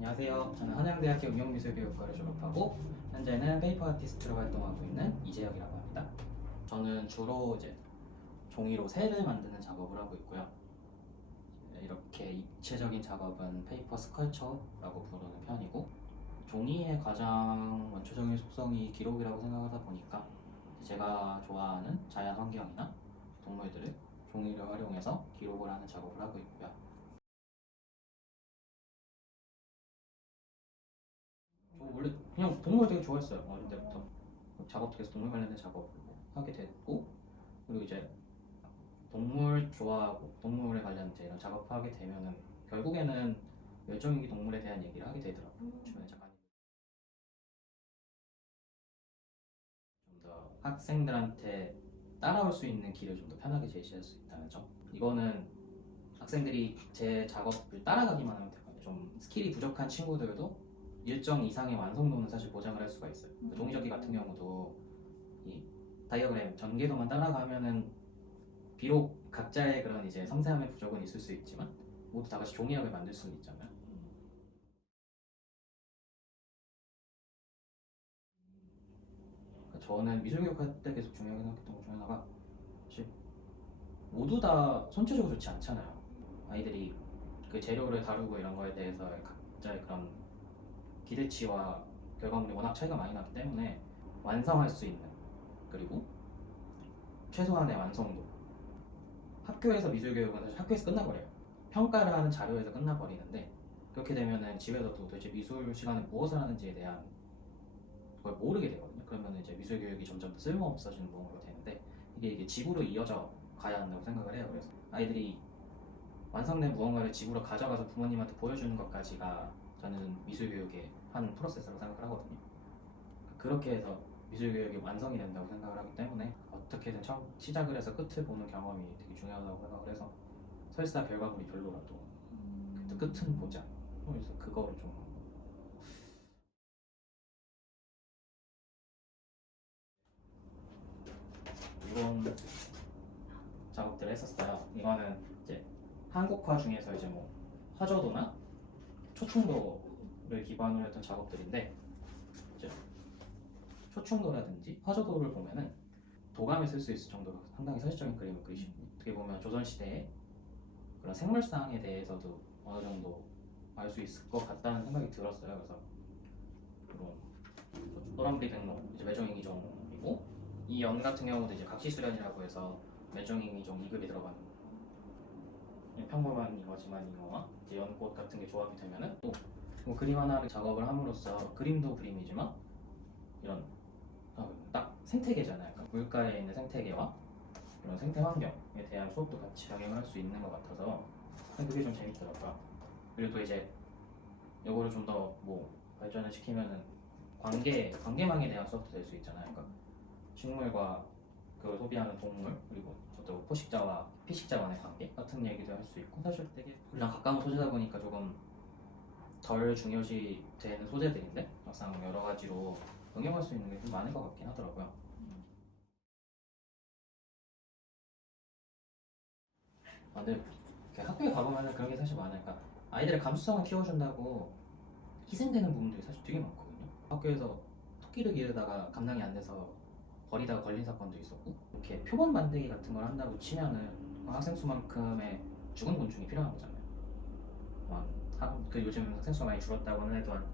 안녕하세요. 저는 한양대학교 응용미술교육과를 졸업하고 현재는 페이퍼 아티스트로 활동하고 있는 이재혁이라고 합니다. 저는 주로 이제 종이로 새를 만드는 작업을 하고 있고요. 이렇게 입체적인 작업은 페이퍼 스컬처라고 부르는 편이고, 종이의 가장 원초적인 속성이 기록이라고 생각하다 보니까 제가 좋아하는 자연 환경이나 동물들을 종이를 활용해서 기록을 하는 작업을 하고 있고요. 저 원래 그냥 동물 되게 좋아했어요. 어릴 때부터 작업도 계속 동물 관련된 작업을 하게 됐고, 그리고 이제 동물 좋아하고 동물에 관련 이제 이런 작업을 하게 되면은 결국에는 멸종위기 동물에 대한 얘기를 하게 되더라고요. 주변에 작가님 좀 더 학생들한테 따라올 수 있는 길을 좀 더 편하게 제시할 수 있다는 점. 이거는 학생들이 제 작업을 따라가기만 하면 되거든요. 좀 스킬이 부족한 친구들도 일정 이상의 완성도는 사실 보장을 할 수가 있어요. 그 종이접기 같은 경우도 이 다이어그램 전개도만 따라가면은 비록 각자의 그런 이제 섬세함의 부족은 있을 수 있지만 모두 다 같이 종이학을 만들 수는 있잖아요. 그러니까 저는 미술교육할 때 계속 중요하게 생각했던 것 중에 하나가, 사실 모두 다 손재주가 좋지 않잖아요. 아이들이 그 재료를 다루고 이런 거에 대해서 각자의 그런 기대치와 결과물이 워낙 차이가 많이 나기 때문에 완성할 수 있는, 그리고 최소한의 완성도. 학교에서 미술교육은 사실 학교에서 끝나버려요. 평가를 하는 자료에서 끝나버리는데, 그렇게 되면은 집에서도 도대체 미술 시간에 무엇을 하는지에 대한 걸 모르게 되거든요. 그러면 이제 미술 교육이 점점 더 쓸모없어지는 모형으로 되는데, 이게 집으로 이어져 가야 한다고 생각을 해요. 그래서 아이들이 완성된 무언가를 집으로 가져가서 부모님한테 보여주는 것까지가 저는 미술 교육의 한 프로세스라고 생각을 하거든요. 그렇게 해서 미술 교육이 완성이 된다고 생각을 하기 때문에 어떻게든 처음 시작을 해서 끝을 보는 경험이 되게 중요하다고 생각을 해서, 설사 결과물이 별로라도 그래도 끝은 보자. 그래서 그거를 좀 이런 작업들을 했었어요. 이거는 이제 한국화 중에서 이제 뭐 화저도나 초충도를 기반으로 했던 작업들인데, 이제 초충도라든지 화저도를 보면은 도감에 쓸 수 있을 정도로 상당히 사실적인 그림을 그리시거든요. 어떻게 보면 조선시대의 그런 생물상에 대해서도 어느 정도 알 수 있을 것 같다는 생각이 들었어요. 그래서 그런 또람불이 백로 이제 매정인기종이고, 이 연 같은 경우도 이제 각시수련이라고 해서 매정인기종 2급이 들어가는, 평범한 잉어지만 잉어와 이제 연꽃 같은 게 조합이 되면은 또뭐 그림 하나를 작업을 함으로써, 그림도 그림이지만 이런 딱 생태계잖아요. 그러니까 물가에 있는 생태계와 이런 생태 환경에 대한 수업도 같이 병행을 할 수 있는 것 같아서 그게 좀 재밌더라고요. 그리고 또 이제 이거를 좀 더 뭐 발전을 시키면은 관계망에 대한 수업도 될 수 있잖아요. 그러니까 식물과 그 소비하는 동물, 그리고 또 포식자와 피식자 간의 관계 같은 얘기도 할 수 있고, 사실 되게 우리랑 가까운 소재다 보니까 조금 덜 중요시 되는 소재들인데 막상 여러 가지로 응용할 수 있는 게 좀 많을 것 같긴 하더라고요. 근데 학교에 가보면 그런 게 사실 많아요. 그러니까 아이들의 감수성을 키워준다고 희생되는 부분들이 사실 되게 많거든요. 학교에서 토끼를 기르다가 감당이 안 돼서 버리다가 걸린 사건도 있었고, 이렇게 표본 만들기 같은 걸 한다고 치면은 학생 수만큼의 죽은 곤충이 필요한 거잖아요. 그 요즘 학생 수가 많이 줄었다고는 해도 한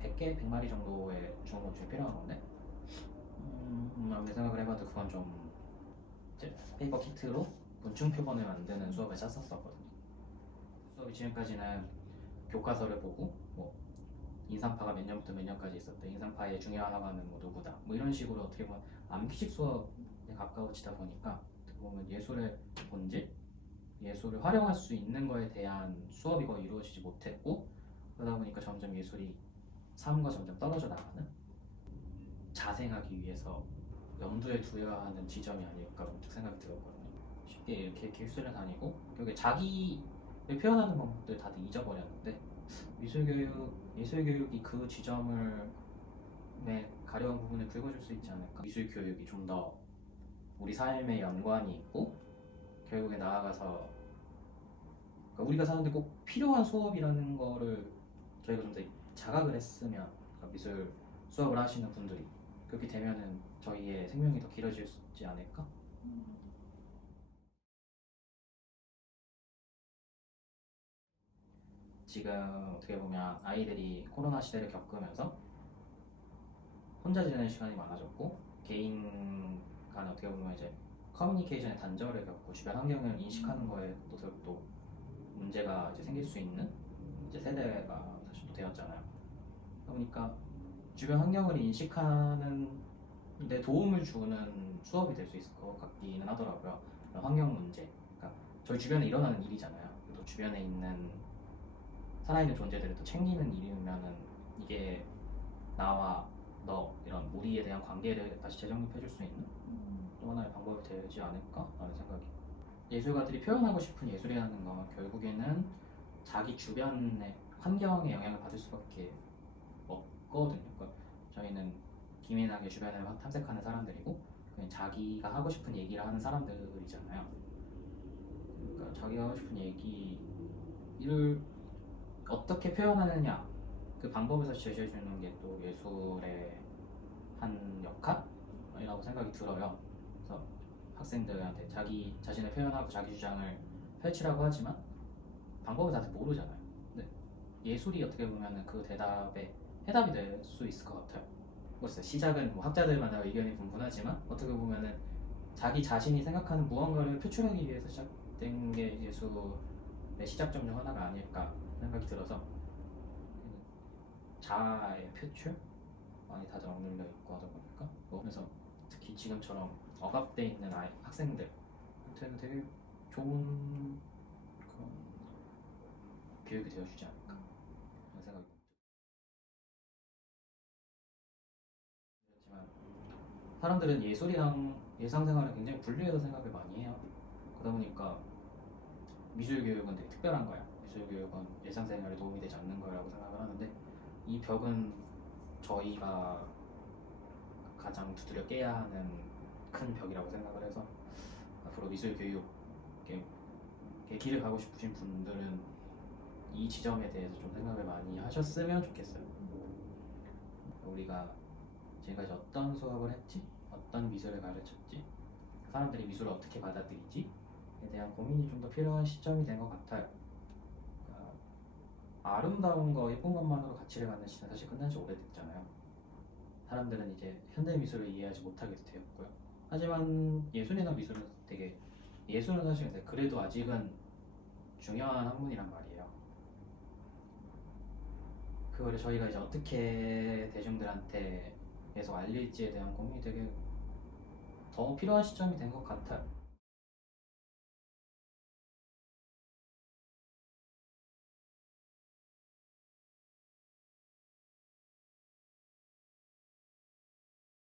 100개, 100마리 정도의 죽은 곤충이 필요한 건데, 아무리 생각을 해봐도 그건 좀 이제 페이퍼 키트로 곤충 표본을 만드는 수업을 짰었거든요. 수업이 지금까지는 교과서를 보고 뭐 인상파가 몇 년부터 몇 년까지 있었대, 인상파의 중요한 화가는 뭐 누구다, 뭐 이런 식으로 어떻게 보면 암기식 수업에 가까워지다 보니까 어떻게 보면 예술의 본질, 예술을 활용할 수 있는 거에 대한 수업이 거의 이루어지지 못했고, 그러다 보니까 점점 예술이 삶과 점점 떨어져 나가는, 자생하기 위해서 염두에 두어야 하는 지점이 아닐까 문득 생각이 들었거든요. 쉽게 이렇게 기술을 다니고 결국에 자기를 표현하는 방법들 다들 잊어버렸는데, 예술교육이 그 지점을 가려운 부분을 긁어줄 수 있지 않을까? 미술교육이 좀 더 우리 삶에 연관이 있고, 결국에 나아가서 그러니까 우리가 사는데 꼭 필요한 수업이라는 거를 저희가 좀 더 자각을 했으면, 그러니까 미술 수업을 하시는 분들이 그렇게 되면은 저희의 생명이 더 길어지지 않을까? 지금 어떻게 보면 아이들이 코로나 시대를 겪으면서 혼자 지내는 시간이 많아졌고, 개인 간 어떻게 보면 이제 커뮤니케이션의 단절을 겪고 주변 환경을 인식하는 거에도 또 문제가 이제 생길 수 있는 이제 세대가 사실 또 되었잖아요. 그러니까 주변 환경을 인식하는 데 도움을 주는 수업이 될 수 있을 것 같기는 하더라고요. 그런 환경 문제, 그러니까 저희 주변에 일어나는 일이잖아요. 또 주변에 있는 살아있는 존재들을 또 챙기는 일이면은 이게 나와 너 이런 우리에 대한 관계를 다시 재정립해줄 수 있는 또 하나의 방법이 되지 않을까라는 생각이. 예술가들이 표현하고 싶은 예술이라는 건 결국에는 자기 주변의 환경에 영향을 받을 수밖에 없거든요. 그러니까 저희는 기민하게 주변을 탐색하는 사람들이고, 그냥 자기가 하고 싶은 얘기를 하는 사람들이잖아요. 그러니까 자기가 하고 싶은 얘기를 어떻게 표현하느냐, 그 방법에서 제시해주는 게 또 예술의 한 역할이라고 생각이 들어요. 그래서 학생들한테 자기 자신을 표현하고 자기 주장을 펼치라고 하지만 방법을 다들 모르잖아요. 근데 예술이 어떻게 보면 그 대답에 해답이 될 수 있을 것 같아요. 글쎄, 시작은 뭐 학자들마다 의견이 분분하지만 어떻게 보면은 자기 자신이 생각하는 무언가를 표출하기 위해서 시작된 게 예술의 시작점 중 하나가 아닐까 생각이 들어서, 자아의 표출? 많이 다들 억눌려 있고 하다 보니까 그래서 특히 지금처럼 억압돼 있는 학생들한테는 되게 좋은 그런 교육이 되어주지 않을까 그런 생각이 들지만, 사람들은 예술이랑 일상생활을 굉장히 분리해서 생각을 많이 해요. 그러다 보니까 미술교육은 되게 특별한 거야. 미술교육은 일상생활에 도움이 되지 않는 거라고 생각을 하는데, 이 벽은 저희가 가장 두드려 깨야 하는 큰 벽이라고 생각을 해서, 앞으로 미술 교육에 길을 가고 싶으신 분들은 이 지점에 대해서 좀 생각을 많이 하셨으면 좋겠어요. 우리가 지금까지 어떤 수업을 했지? 어떤 미술을 가르쳤지? 사람들이 미술을 어떻게 받아들이지? 에 대한 고민이 좀 더 필요한 시점이 된 것 같아요. 그러니까 아름다운 거, 예쁜 것만으로 가치를 갖는 시대는 사실 끝난 지 오래됐잖아요. 사람들은 이제 현대 미술을 이해하지 못하게 되었고요. 하지만 예술이나 미술은 되게, 예술은 사실 근데 그래도 아직은 중요한 학문이란 말이에요. 그거를 저희가 이제 어떻게 대중들한테 계속 알릴지에 대한 고민이 되게 더 필요한 시점이 된 것 같아요.